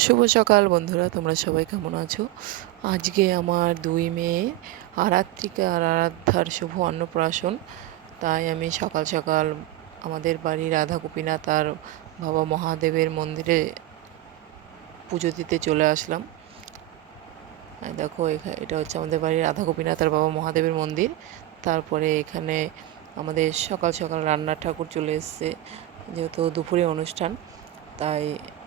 শুভ সকাল বন্ধুরা, তোমরা সবাই কেমন আছো? আজকে আমার দুই মেয়ে আরাত্রিকা আর আরাধ্যার শুভ অন্নপ্রাশন। তাই আমি সকাল সকাল আমাদের বাড়ি রাধা গোপীনাথ আর বাবা মহাদেবের মন্দিরে পুজো দিতে চলে আসলাম। দেখো এটা হচ্ছে আমাদের বাড়ির রাধা গোপীনাথ আর বাবা মহাদেবের মন্দির। তারপরে এখানে আমাদের সকাল সকাল রান্নার ঠাকুর চলে এসছে, যেহেতু দুপুরে অনুষ্ঠান তাই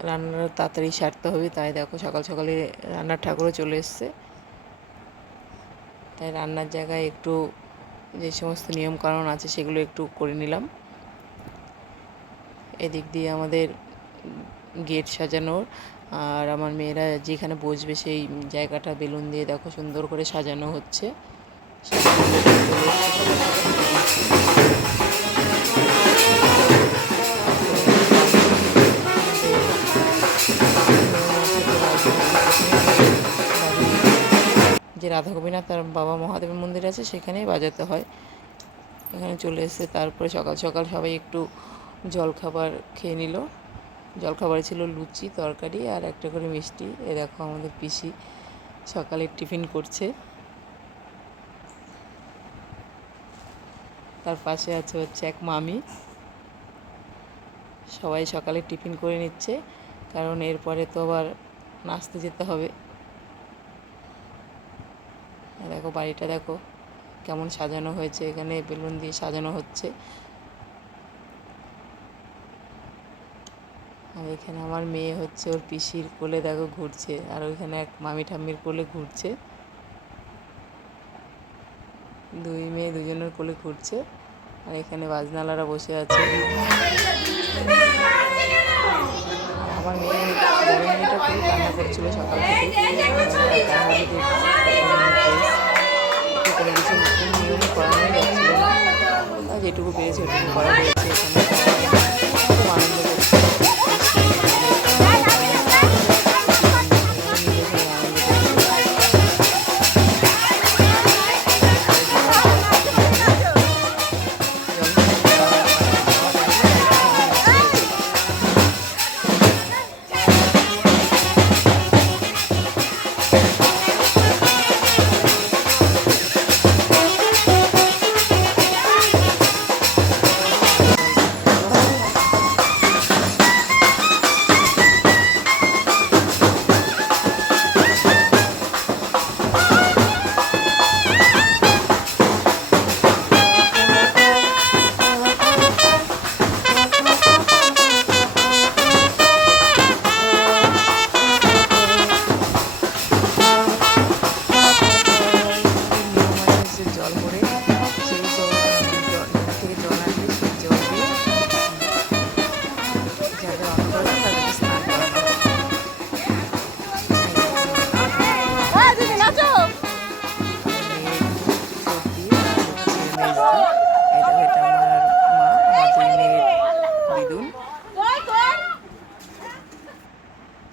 রান্নাটা তাড়াতাড়ি সারতে হবে। তাই দেখো সকাল সকালে রান্নার ঠাকুরও চলে এসছে। তাই রান্নার জায়গায় একটু যে সমস্ত নিয়মকানুন আছে সেগুলো একটু করে নিলাম। এদিক দিয়ে আমাদের গেট সাজানোর, আর আমার মেয়েরা যেখানে বসবে সেই জায়গাটা বেলুন দিয়ে দেখো সুন্দর করে সাজানো হচ্ছে। যে রাধা গোপীনাথ আর বাবা মহাদেবের মন্দির আছে সেখানেই বাজাতে হয়। এখানে চলে এসে তারপরে সকাল সকাল সবাই একটু জলখাবার খেয়ে নিল। জলখাবারে ছিল লুচি, তরকারি আর একটা করে মিষ্টি। এ দেখো আমাদের পিসি সকালে টিফিন করছে। তার পাশে হচ্ছে এক মামি। সবাই সকালে টিফিন করে নিচ্ছে, কারণ এরপরে তো আবার নাচতে যেতে হবে। দেখো বাড়িটা দেখো কেমন সাজানো হয়েছে, এখানে বেলুন দিয়ে সাজানো হচ্ছে। আর এখানে আমার মেয়ে হচ্ছে ওর পিসির কোলে দেখো ঘুরছে, আর ওইখানে এক মামি ঠাম্মির কোলে ঘুরছে। দুই মেয়ে দুজনের কোলে ঘুরছে, আর এখানে বাজনালারা বসে আছে। আমার মেয়ে বড় মেয়েটা খুবই কান্না করছিল সকাল থেকে। কোনো কিছু নিয়ম করানোই যাচ্ছিল না, যেটুকু পেরেছে ওটুকু করা হয়েছে। এখানে খুব আনন্দ করছে।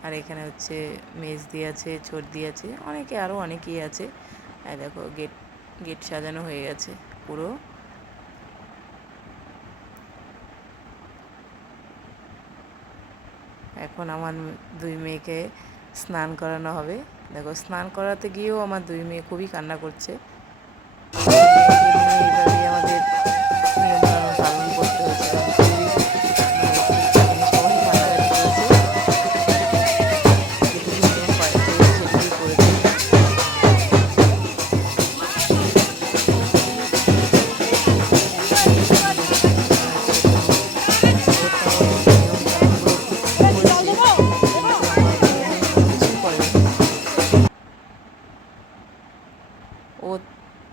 আর এখানে হচ্ছে মেজদি আছে, ছর্দি আছে, আরও অনেকেই আছে। আর দেখো গেট সাজানো হয়ে গেছে পুরো। এখন আমার দুই মেয়েকে স্নান করানো হবে। দেখো স্নান করাতে গিয়েও আমার দুই মেয়ে খুবই কান্না করছে। এইভাবেই আমাদের নিয়মকানুন পালন করতে হচ্ছে।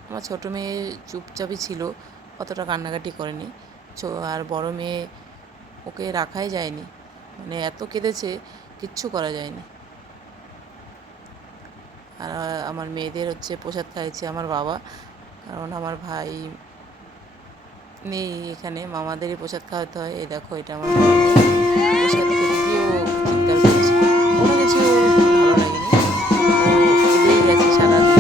আমার ছোটো মেয়ে চুপচাপই ছিল, অতটা কান্নাকাটি করেনি। আর বড় মেয়ে, ওকে রাখাই যায়নি, মানে এত কেঁদেছে, কিচ্ছু করা যায়নি। আর আমার মেয়েদের হচ্ছে প্রসাদ খাইছে আমার বাবা, কারণ আমার ভাই নেই এখানে, মামাদেরই প্রসাদ খাওয়াতে হয়। এই দেখো এটা আমার প্রসাদ খেতে গিয়েও চিৎকার করছে। কোনো কিছু ভালো লাগেনি, এগিয়ে গেছে সারাদিন।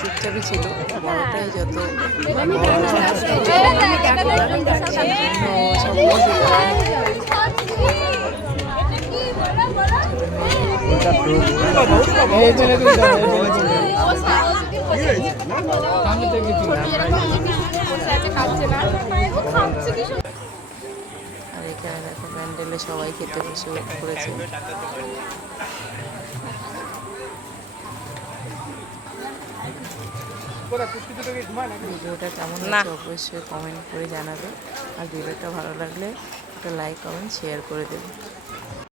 চুপচাপই ছিল, বড়টাই যত আর এখানে দেখো প্যান্ডেলে সবাই খেতে বসে পড়েছে। ভিডিওটা কেমন লাগছে অবশ্যই কমেন্ট করে জানাবে, আর ভিডিওটা ভালো লাগলে একটা লাইক কমেন্ট শেয়ার করে দেবে।